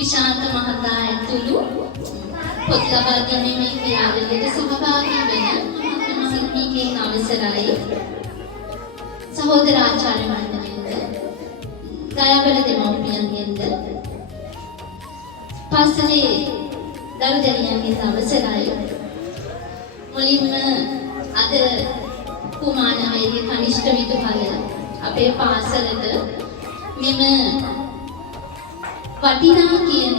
විශාන්ත මහතා ඇතුළු පොත් ලබා ගැනීමේ ක්‍රියාවලියට සහභාගී වෙන මහත්මයාගේ අවසරයි සහෝදර ආචාර්ය මණ්ඩලයේද දයාබල දෙමව්පියන්ගෙන්ද පාසලේ දරු දැරියන්ගේ අවසරයි මුලින්ම අද කුමාරයාගේ කනිෂ්ඨ විදුහල අපේ පාසලට මෙම වටිනා කියන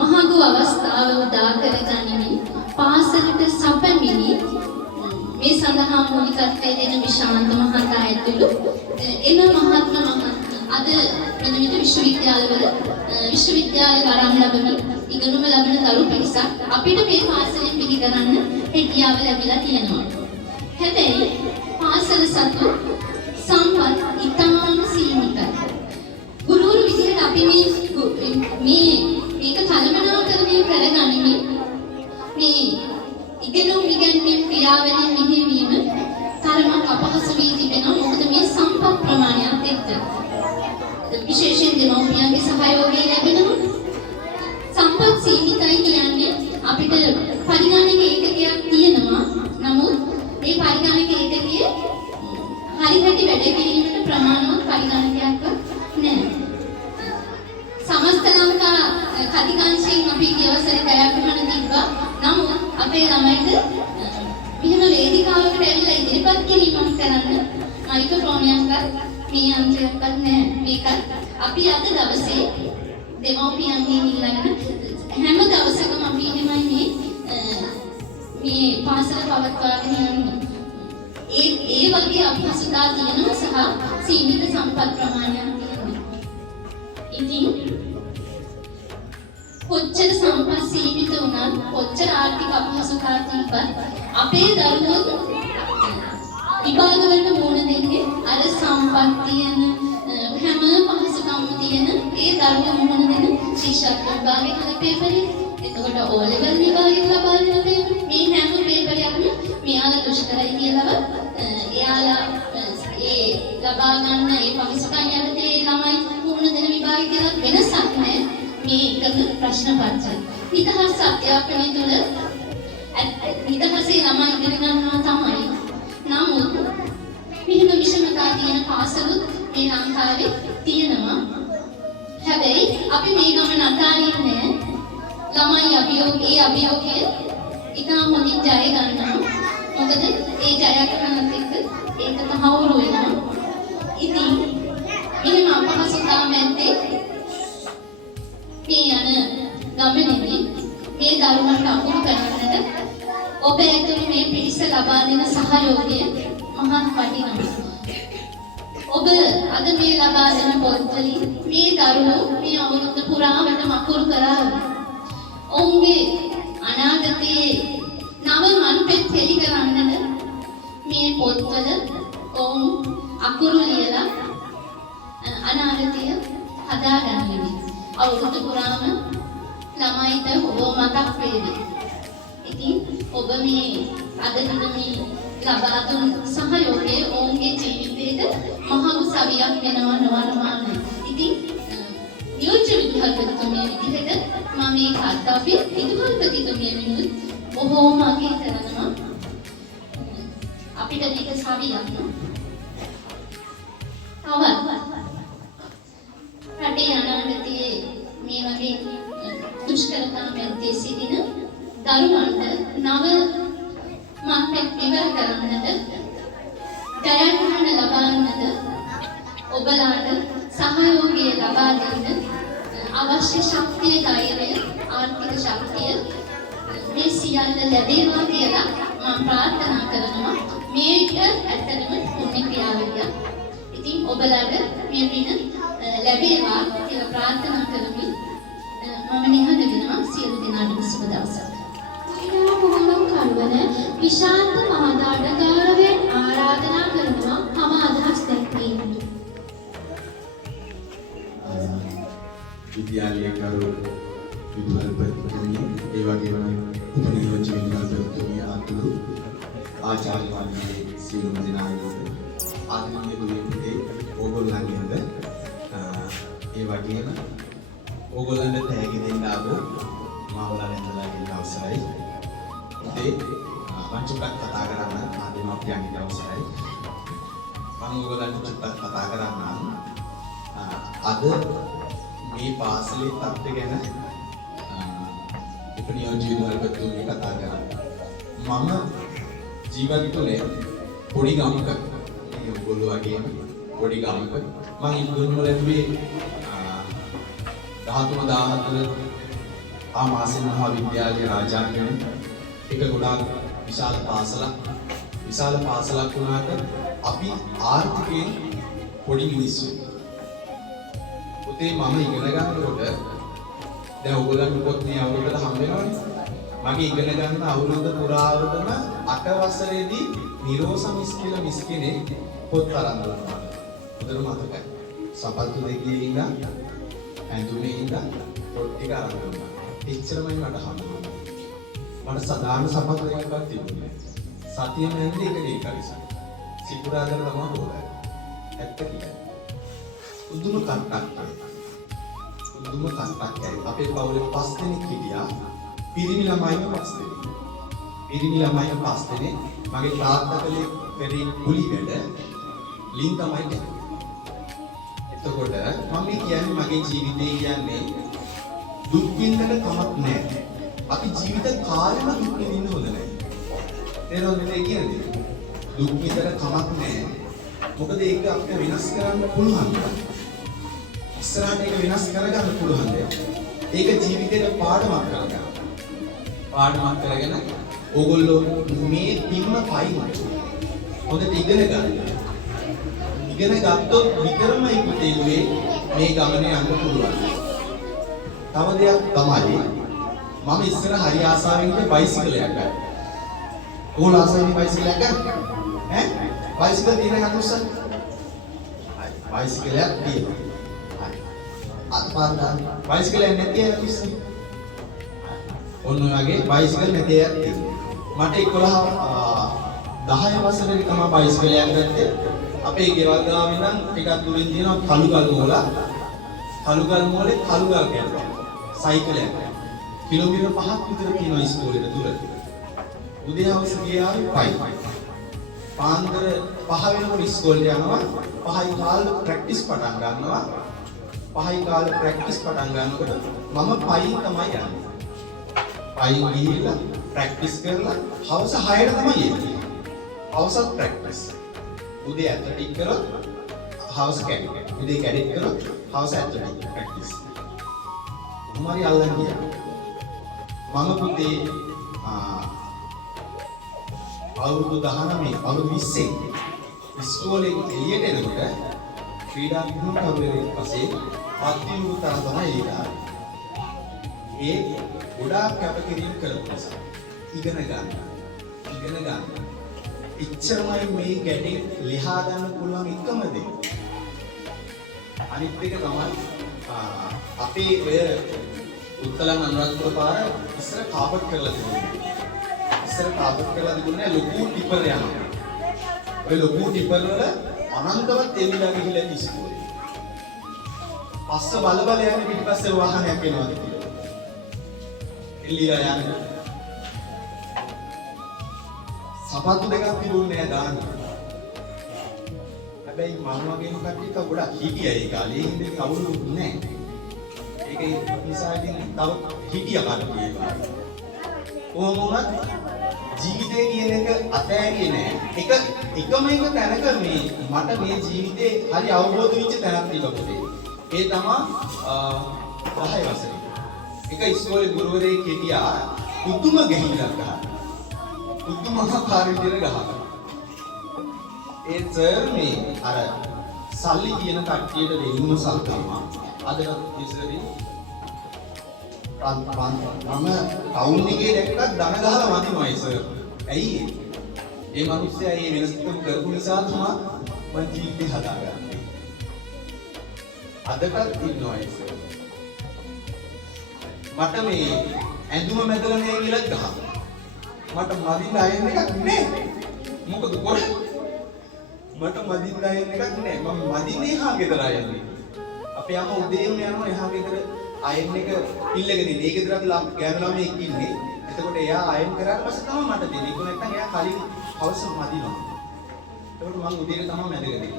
මහඟු අවස්ථාව උදා කර ගනිමින් පාසලට සැපමිනි මේ සඳහා මූලිකත්වයේ දෙන විශාන්ත මහතා ඇතුළු එම අද වෙන විට විශ්වවිද්‍යාල වරම් ලැබෙමින් ඉගෙනුම ලබන දරු පිරිසක් අපිට මේ පාසලෙන් පිළිගන්න හැකියාව ලැබිලා තියෙනවා. හැබැයි පාසල සතු සම්පත් ඉතාම සීමිතයි. ගුරුවරු විදිහට අපි මේක කළමනාකරණය කරගනිමින් මේ ඉගෙනුම් ඉගෙනීම් ක්‍රියාවලින් මෙහෙයවීම තරමක් අපහසු වී තිබෙනවා. මොකද මේ සම්පත් ප්‍රමාණයත් එක්ක විශේෂයෙන් දෙමව්පියන්ගේ සහයෝගය ලැබෙනවා. සම්පත් සීමිතයි කියන්නේ අපිට පරිගණක ඒකකයක් තියෙනවා. නමුත් මේ පරිගණක ඒකකයේ හරියට වැඩ කිරීමට ප්‍රමාණවත් පරිගණකයක් නැහැ. සමස්ත ලංකා කතිකාංශයෙන් අපි ගියවසරේ දයාපිමන තිබ්බා. නමුත් අපේ ළමයිට මෙහෙම වේදිකාවකට ඇවිල්ලා ඉදිරිපත් කිරීමක් කරන්න මයික්‍රොෆෝනයක්වත් මේ යන්ත්‍රයක්වත් නැහැ. මේක අපි අද දවසේ දෙමව්පියන්ගෙන් ඉල්ලගෙන හැම දවසකම අපි එහෙමයි මේ පාසල පවත්වාගෙන යන්නේ. ඒ වගේ අපහසුතා තියෙනවා සහ සීමිත සම්පත් ප්‍රමාණයක් තියෙනවා. ඉතින් කොච්චර සම්පත් සීමිත වුණත් කොච්චර ආර්ථික අපහසුතා තිබ්බත් අපේ දරුවෝ විභාග වලට මුහුණ දෙන්නේ අර සම්පත් තියෙන හැම පහසුකම් තියෙන ඒ දරුවෝ මුහුණ දෙන ශිෂ්‍යත්ව විභාගයේ හද පේපරේ. එතකොට O level විභාගයෙන් ලබා දෙන පේපර් මේ හැම පේපරයක්ම මෙයාලා දුෂ්කරයි කියලාව එයාලා ඒ ලබා ගන්න ඒ පහසුකම් යටතේ ළමයි මුහුණ දෙන විභාගය කියලා වෙනසක් නැහැ. මේ එකම ප්‍රශ්න පත්‍රය. නිදහස් අධ්‍යාපනය තුළ නිදහසේ ළමයි ඉගෙන ගන්නවා තමයි. නමුත් මෙහෙම විෂමතා තියෙන පාසලුත් මේ ලංකාවේ තියෙනවා. හැබැයි අපි මේ ගමන අතාරින්නේ ළමයි අභියෝගය ඉතාම හොඳින් ජය ගන්නවා. මොකද ඒ ජයග්‍රහණත් එක්ක ඒක තහවුරු වෙනවා. ඉතින් මෙහෙම අපහසුතාව මැද්දේ මේ යන ගමනේදී මේ දරුවන්ට අකුරු කරන්නට ඔබ ඇතුළු මේ පිරිස ලබා දෙන සහයෝගය මහත් වටිනවා. ඔබ අද මේ ලබා දෙන පොත්වලින් මේ දරුවෝ මේ අවුරුද්ද පුරාවටම අකුරු කරා. ඔවුන්ගේ අනාගතයේ නව මන්පෙත් හෙළි කරන්නට මේ පොත්වල ඔවුන් අකුරු ලියලා අනාගතය හදාගන්න. අවුරුදු පුරාම ළමයිට ඔබ මතක් වේවි. ඉතින් ඔබ මේ අද දින මේ ලබා දුන් සහයෝගය ඔවුන්ගේ ජීවිතයට මහඟු සවියක් වෙනවා නොඅනුමානයි. ඉතින් නියෝජ්‍ය විදුහල්පතිතුමිය විදිහට මම මේ කර්තව්‍ය විදුහල්පතිතුමිය වෙනුත් බොහෝම අගය කරනවා. අපිට මේක සවියක් රටේ අනාගතයේ මේ වගේ දුෂ්කරතා මැද්දේ සිටින දරුවන්ට නව මන්පෙත් ඉවර කරන්නට ජයග්‍රහණ ලබන්නට ඔබලාට සහයෝගය ලබා දෙන්න අවශ්‍ය ශක්තිය, ධෛර්යය, ආර්ථික ශක්තිය මේ සියල්ල ලැබේවා කියලා මම ප්‍රාර්ථනා කරනවා. මේක ඇත්තටම පුණ්‍ය ක්‍රියාවලියක්. ඉතින් ඔබලාට මේ පින ලැබේවා කියලා ප්‍රාර්ථනා කරමින් මම නිහඬ වෙනවා. සියලු දෙනාටම සුබ දවසක්. පුහුණුම් කරුවන විශාන්ත මහතාට ගෞරවයෙන් ආරාධනා කරනවා තම අදහස් දැක්වීමට. විද්‍යාලයේ කරු විදුහල්පතිතුමිය, ඒ වගේම උපනියෝජ්‍ය විදුහල්පතිතුමිය අතුරු ආචාර්යවරුන්ගේ සියලුම දෙනාගේ ආත්මීය ගුරුවරුන්ගේ ඕගොල්ලන්ගෙන්ද ඒ වගේම ඕගොල්ලන්ට තෑගි දෙන්න ආවෝ මාවලා නැන්දලා කියන අවසරයි. ඉතින් මම චුට්ටක් කතා කරන්න ආදීමක්යන්ගේ අවසරයි. මම ඕගොල්ලන්ට චුට්ටක් කතා කරන්නම්. අද මේ පාසලේ තත්ත්වය ගැන උපනියෝජ්‍ය විදුහල්පතිතුමිය කතා කරා. මම ජීවිතේ පොඩි ගමක මේ ඔයගොල්ලෝ වගේම පොඩි ගමක මම ඉන්දුන් වල ඇතුලේ 13-14 ආමාසින් මහා විද්‍යාලයේ රාජාංගන එක ගොඩාක් විශාල පාසලක් වුණාට අපි ආර්ථිකයෙන් පොඩි මිනිස්සු. පුතේ මම ඉගෙන ගන්නකොට දැන් ඔයගොල්ලන්ට පොත් මේ අවුරුද්දට හම්බ වෙනවනේ. මගේ ඉගෙන ගන්න අවුරුද්ද පුරාවටම 8 වසරේදී නිරෝස මිස් කියලා මිස් කෙනෙක් පොත් අරන් දුන්නා. හොඳට මතකයි. සපත්තු දෙකේ ඉඳන් ඇඳුමේ ඉඳන් පොත් ටික අරන් දුන්නා. එච්චරමයි මට හම්බුනේ. මට සාධාරණ සපත්තු දෙකක් තිබුණේ. සතිය නැන්දේ එක දෙකයි. සිකුරාදා තමයි හොරයි. ඇත්ත කියන්නේ. උදුම කට්ටක්. අපේ පවුලේ 5 දෙනෙක් හිටියා. පිරිමි ළමයිම 5 දෙනෙක්. මගේ තාත්තා කලේ පෙරේ කුලි වැඩ ලින් තමයි කරන්නේ. එතකොට මම කියන්නේ මගේ ජීවිතේ කියන්නේ දුක් විඳින්න කමක් නැහැ. අපි ජීවිත කාලෙම දුක් විඳින්න හොඳ නැහැ. තේරුණාද මේ කියන්නේ? දුක් විඳින්න කමක් නැහැ. මොකද ඒක අපිට වෙනස් කරන්න පුළුවන්. ඉස්සරහට ඒක වෙනස් කරගන්න පුළුවන් දෙයක්. ඒක ජීවිතේට පාඩමක් කරගන්න. පාඩමක් කරගෙන ඕගොල්ලෝ මේ පින්ම පයින් හොඳට ඉගෙන ගන්න. ඉගෙන ගත්තොත් විතරමයි පුතේ මේ ගමනේ යන්න පුළුවන්. තව දෙයක් තමයි මම ඉස්සර හරි ආසාවෙන් ඉන්නේ බයිසිකලයක් ගන්න. ඕන ආසාවෙන් බයිසිකලයක් ගන්න. බයිසිකල් තියෙන එක උස්සන්න. බයිසිකලයක් තියෙනවා. අත්පාද බයිසිකලයක් නැති අය උස්සන්න. ඔන්න ඔයගේ බයිසිකල් නැති අය තියෙනවා. මට 10 වසරේ තමයි බයිසිකලයක් ගත්තේ. අපේ ගෙවල් ගාව ඉඳන් ටිකක් දුරින් තියෙනවා කළුගල් මෝලා. කළුගල් මෝලේ කළුගල් යනවා. සයිකලයක්. කිලෝමීටර් 5ක් විතර තියෙනවා ඉස්කෝලේට දුර. උදේ හවස ගියාම පයි. පාන්දර 5 වෙනකොට ඉස්කෝලේ යනවා. 5යි කාලේ ප්‍රැක්ටිස් පටන් ගන්නවා. 5යි කාලේ ප්‍රැක්ටිස් පටන් ගන්නකොට මම පයින් තමයි යන්නේ. පයින් ගිහිල්ලා ප්‍රැක්ටිස් කරලා හවස 6ට තමයි එන්නේ. හවසත් ප්‍රැක්ටිස්. උදේ ඇත්ලටික් කරොත් හවස කැඩෙනවා. උදේ කැඩෙත් කරොත් හවස ඇත්ලටික් ප්‍රැක්ටිස්. උමාරි අල්ලන් ගියා. මම පුතේ අවුරුදු 19 අවුරුදු 20 ඉස්කෝලේ එළියට එනකොට ක්‍රීඩා විභාගවලදී පස්සේ පත්තිනු තරම තමයි එළියට. ඒ ගොඩාක් කැපකිරීම කරපු නිසා ඉගෙන ගන්න. ඉච්ඡරමයි මේ ගැටේ ලියා ගන්න පුළුවන් එකම දේ. අනිත් එක තමයි අපේ ඔය උත්තලන් අනුරාධපුර පාර ඉස්සර කාපට් කරලා තිබුණේ. ලොකු ටිපර් යනවා. ඔය ලොකු ටිපර් වල අනන්තවත් එල්ලලා ගිහිල්ලා ඉස්කෝලේ. පස්ස බල යන්නේ පිටිපස්සේ වාහනයක් එනවා කියලා. එල්ලලා යන්නේ. සපත්තු දෙකක් තිබුණේ නෑ දාන්න. හැබැයි මම වගේම කට්ටිය ගොඩක් හිටියා ඒ කාලේ. ඉන්නේ කවුරුත් නෑ. ඒක නිසා ඉතින් තව හිටියා කට්ටිය. කොහොම වුණත් ජීවිතය කියන එක අතෑරියේ නෑ. එකම තැනක මට මේ ජීවිතේ හරි අවබෝධ වෙච්ච තැනක් තිබුණේ. ඒ තමයි 10 වසරේ. එක ඉස්කෝලේ ගුරුවරයෙක් හිටියා පුදුම ගෙහිලක් ගහන. පුදුමහාකාර විදිහට ගහනවා. ඒ සර් මේ අර සල්ලි කියන කට්ටියට දෙන්නම සල්කනවා. අදට ඉස්සරදී මම ටවුන් එකේ දැක්කත් දන ගහලා වදිනවායි සර්. ඇයි ඒ මිනිස්සයා මේ වෙනස්කම් කරපු නිසා තමයි මම ජීවිතේ හදාගන්නේ. අදටත් ඉන්නවායි සර්. මට මේ ඇඳුම මැදලා නෑ කියලා ගහනවා. මට මදින්න අයින් එකක් නෑ. මොකද කරන්නේ? මට මදින්න අයින් එකක් නෑ. මම මදින්නේ එහා ගෙදර අයන්නේ. අපේ අම්මා උදේම යනවා එහා ගෙදර අයන් එක පිල්ලගෙන ඉන්නේ. ඒක විතරක් ගෑනු ළමයෙක් ඉන්නේ. එතකොට එයා අයන් කරාට පස්සේ තමයි මට දෙන්නේ. ඒක නැත්නම් එයා කලින් හවස මදිනවා. එතකොට මම උදේට තමයි මැදගෙන ඉන්නේ.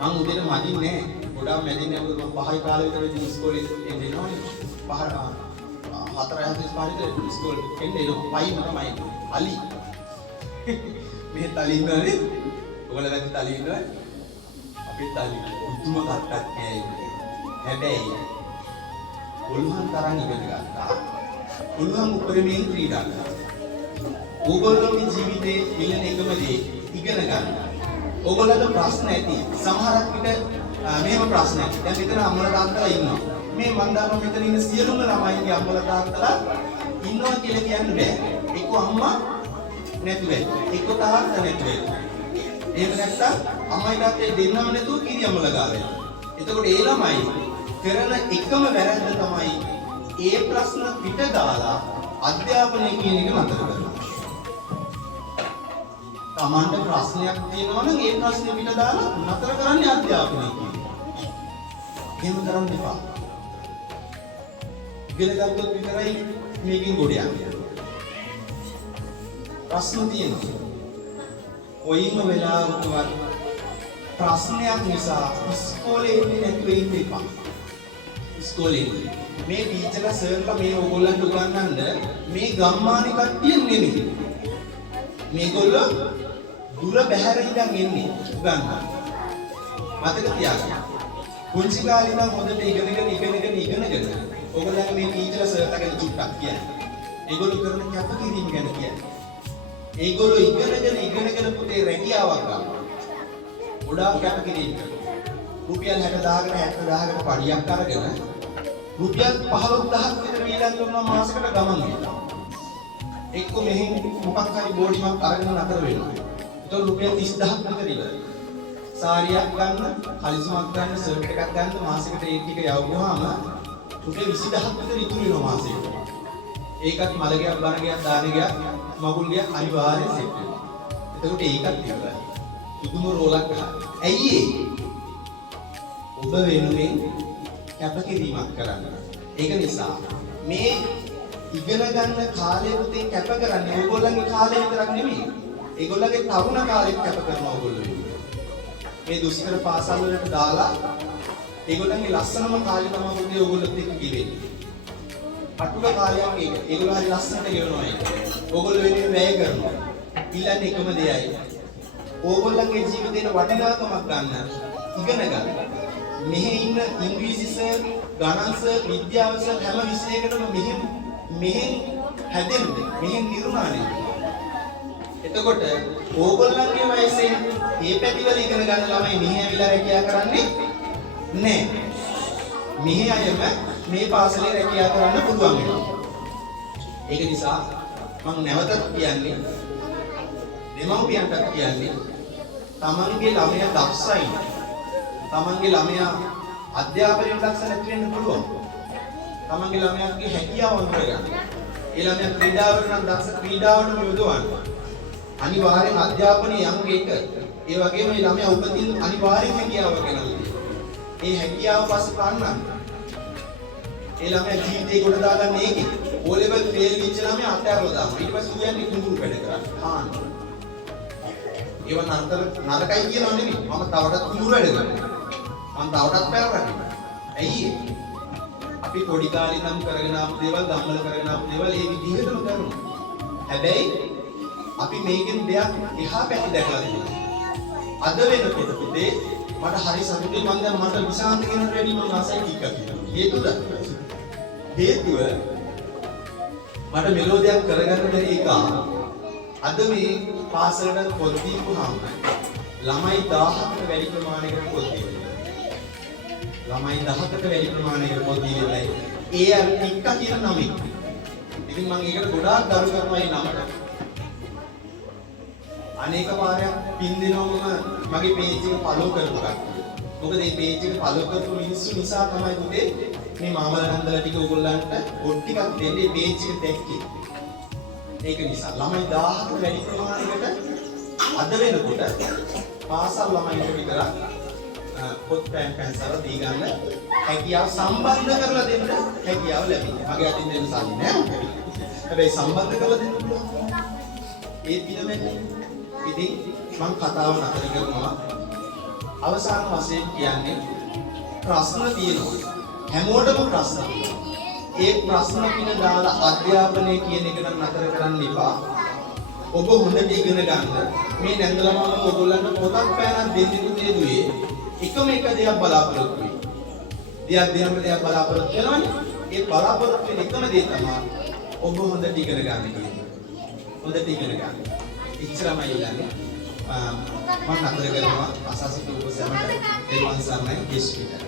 මම උදේට මදින්නේ නැහැ. ගොඩාක් මැදින්නේ නැහැ. මම 5යි කාලේ විතර ඉතින් ඉස්කෝලේ එන්නේනවනේ. 4:45 ඉස්කෝලේ එන්නේ. පයින් තමයි. අලි. මේ තලි ඉන්නනේ. ඔයාලා දැක්ක තලි ඉන්නනේ. අපේ තලි උතුම කට්ටක් නෑ. හැබැයි උල්හන් තරන් ඉගෙන ගත්තා. උල්හන් උපරිමයෙන් ක්‍රීඩා කරනවා. ඕගොල්ලෝගේ ජීවිතේ මිලන එකම දේ ඉගෙන ගන්න. ඕගොල්ලන්ට ප්‍රශ්න ඇති. සමහරක් විට මේව ප්‍රශ්න ඇති. දැන් මෙතන අම්මලා තාත්තලා ඉන්නවා. මේ මන් දන්නවා මෙතන ඉන්න සියලුම ළමයින්ගේ අම්මලා තාත්තලා ඉන්නවා කියලා කියන්න බෑ. එක්ක අම්මා නැතුව එක්ක තාත්තා නැතුව. එහෙම නැත්නම් අම්මයි තාත්තයි දෙන්නම නැතුව කිරි අම්මලා ගාවේ. එතකොට ඒ ළමයි කරන එකම වැරද්ද තමයි ඒ ප්‍රශ්න පිට දාලා අධ්‍යාපනය කියන එක නතර කරනවා. තමන්ට ප්‍රශ්නයක් තියෙනවා නම් ඒ ප්‍රශ්නේ පිට දාලා නතර කරන්නේ අධ්‍යාපනය කියන එක. එහෙම කරන්න එපා. ඉගෙන ගත්තොත් විතරයි මේකෙන් ගොඩ යන්නේ. ප්‍රශ්න තියෙනවා. කොයිම වෙලාවකවත් ප්‍රශ්නයක් නිසා ඉස්කෝලේ එන්නේ නැතුව ඉන්න එපා. ඉස්කෝලේ මේ ටීචර්ලා සර්ලා මේ ඕගොල්ලන්ට උගන්වන්න මේ ගම්මානේ කට්ටිය නෙමෙයි. මේගොල්ලෝ දුර බැහැර ඉඳන් එන්නේ උගන්වන්න. මතක තියාගන්න. පුංචි කාලේ ඉඳන් හොඳට ඉගෙනගෙන ඕගොල්ලන්ගේ මේ ටීචර්ලා සර්ලා ගැන චුට්ටක් කියන්න. ඒගොල්ලෝ කරන කැපකිරීම ගැන කියන්න. ඒගොල්ලෝ ඉගෙනගෙන පුතේ රැකියාවක් ගන්නවා. ගොඩාක් කැපකිරීම කරනවා. රුපියල් 60000කට 70000කට පඩියක් අරගෙන රුපියල් 15000ක් විතර වීලම් කරනවා මාසෙකට ගමන් වෙනවා. එක්ක මෙහෙන් මොකක් හරි බෝඩිමක් අරගෙන නතර වෙනවා. ඒතකොට රුපියල් 30000ක් විතර ඉවරයි. සාරියක් ගන්න, කලිසමක් ගන්න, සර්ට් එකක් ගන්න මාසෙකට ඒ ටික යවුවාම රුපියල් 20000ක් විතර ඉතුරු වෙනවා මාසෙකට. ඒකත් මලගයක්, බරගයක්, දානගයක්, මගුල්ගයක් අනිවාර්යෙන් සෙට් වෙනවා. එතකොට ඒකත් ඉවරයි. පුදුම රෝලක් ගන්න. ඇයි ඒ? ඔබ වෙනුවෙන් කැපකිරීමක් කරන්න. ඒක නිසා මේ ඉගෙන ගන්න කාලය පුතේ කැප කරන්නේ ඕගොල්ලන්ගේ කාලය විතරක් නෙමෙයි. ඒගොල්ලන්ගේ තරුණ කාලෙත් කැප කරනවා ඕගොල්ලෝ. මේ දුෂ්කර පාසල් වලට දාලා ඒගොල්ලන්ගේ ලස්සනම කාලේ තමයි පුතේ ඕගොල්ලොත් එක්ක ගෙවෙන්නේ. අටුව කාලයක් ඒක. ඒගොල්ලෝ හරි ලස්සනට ගෙවනවා ඒක. ඕගොල්ලෝ වෙනුවෙන් වැය කරනවා. ඊළඟ එකම දෙයයි. ඕගොල්ලන්ගේ ජීවිතේට වටිනාකමක් ගන්න ඉගෙන ගන්න. මෙහි ඉන්න ඉංග්‍රීසි සර්, ගණන් සර්, විද්‍යාව සර් හැම විෂයකටම මෙහෙන් හැදෙන්න, මෙහෙන් නිර්මාණය. එතකොට ඕගොල්ලන්ගේ වයසෙන් මේ පැතිවල ඉගෙන ගන්න ළමයි මෙහි ඇවිල්ලා රැකියාව කරන්නේ නැහැ. මෙහි අයම මේ පාසලේ රැකියාව කරන්න පුළුවන් වෙනවා. ඒක නිසා මම නැවතත් කියන්නේ දෙමව්පියන්ට කියන්නේ තමන්ගේ ළමයා දක්ෂයි. තමන්ගේ ළමයා අධ්‍යාපනයෙන් දක්ෂ නැති වෙන්න පුළුවන්. තමන්ගේ ළමයාගේ හැකියාව වඳුර ගන්න. ඒ ළමයා ක්‍රීඩාවට නම් දක්ෂ ක්‍රීඩාවටම යොදවන්න. අනිවාර්යෙන් අධ්‍යාපනයේ යම් එක. ඒ වගේම මේ ළමයා උපදින අනිවාර්යෙන් හැකියාව ගන්නවා. ඒ හැකියාව පස්සේ පන්නන්න. ඒ ළමයා ජීවිතේ කොට දාගන්න ඒකේ. O level fail වෙච්ච ළමයා අත්හැරලා දානවා. ඊට පස්සේ උයන්නේ කුඹුරු වැඩ කරන්නේ. හාන්න. ඒව නරකයි කියනවා නෙමෙයි. මම තවටත් කුඹුරු වැඩ කරනවා. මම තවටත් පැරරන්නේ. ඇයි ඒ? අපි පොඩි කාලේ ඉඳන් කරගෙන ආපු දේවල්, ගම්වල කරගෙන ආපු දේවල් ඒ විදිහටම කරනවා. හැබැයි අපි මේකෙන් දෙයක් එහා පැති දැකලා තියෙනවා. අද වෙනකොට පුතේ මට හරි සතුටුයි මම දැන් මට විශාන්ත කෙනෙකුට වැඩි මම ආසයි ටිකක් කියනවා. හේතුව මට මෙලෝ දෙයක් කරගන්න බැරි එක අද මේ පාසලට පොත් දීපුවාම ළමයි 1000කට වැඩි ප්‍රමාණයකට පොත් දීලා. ළමයි 1000කට වැඩි ප්‍රමාණයකට පොත් දීලා. ඒ අර ටික කියන නමයි. ඉතින් මම ඒකට ගොඩාක් දරු කරනවා මේ නමට. අනේක වාරයක් පින් දෙනවා මගේ පේජ් එක ෆලෝ කරපුවා. මොකද මේ පේජ් එක ෆලෝ කරපු මිනිස්සු නිසා තමයි පුතේ මේ මාමලා නන්දලා ටික ඕගොල්ලන්ට පොත් ටිකක් දෙන්නේ පේජ් එක දැක්කේ. ඒක නිසා ළමයි 1000කට වැඩි ප්‍රමාණයකට අද වෙනකොට පාසල් ළමයින්ට විතර පොත් පැන්සල දී ගන්න හැකියාව සම්බන්ධ කරලා දෙන්න හැකියාව ලැබෙනවා. මගේ අතින් දෙන්න සල්ලි නෑ. හැබැයි සම්බන්ධ කරලා දෙන්න පුළුවන්. ඒ පිළිවෙන්නේ. ඉතින් මම කතාව නතර කරනවා. අවසාන වශයෙන් කියන්නේ ප්‍රශ්න තියෙනවා. හැමෝටම ප්‍රශ්න තියෙනවා. ඒ ප්‍රශ්න පින දාලා අධ්‍යාපනය කියන එක නම් නතර කරන්න එපා. ඔබ හොඳට ඉගෙන ගන්න. මේ නැන්දලමම ඔයගොල්ලන්ට පොතක් පෑනක් දෙන්න දුවේ එකම එක දෙයක් බලාපොරොත්තු වෙයි. දෙයක් බලාපොරොත්තු වෙනවනේ. ඒ බලාපොරොත්තු වෙන එකම දේ තමයි ඔබ හොඳට ඉගෙන ගන්න කියන්නේ. හොඳට ඉගෙන ගන්න. ඉච්චරමයි ඉන්නේ. මම නතර කරනවා. අසසතු ඔබ සැමට දෙවන් සර්ණයි දෙස්විත.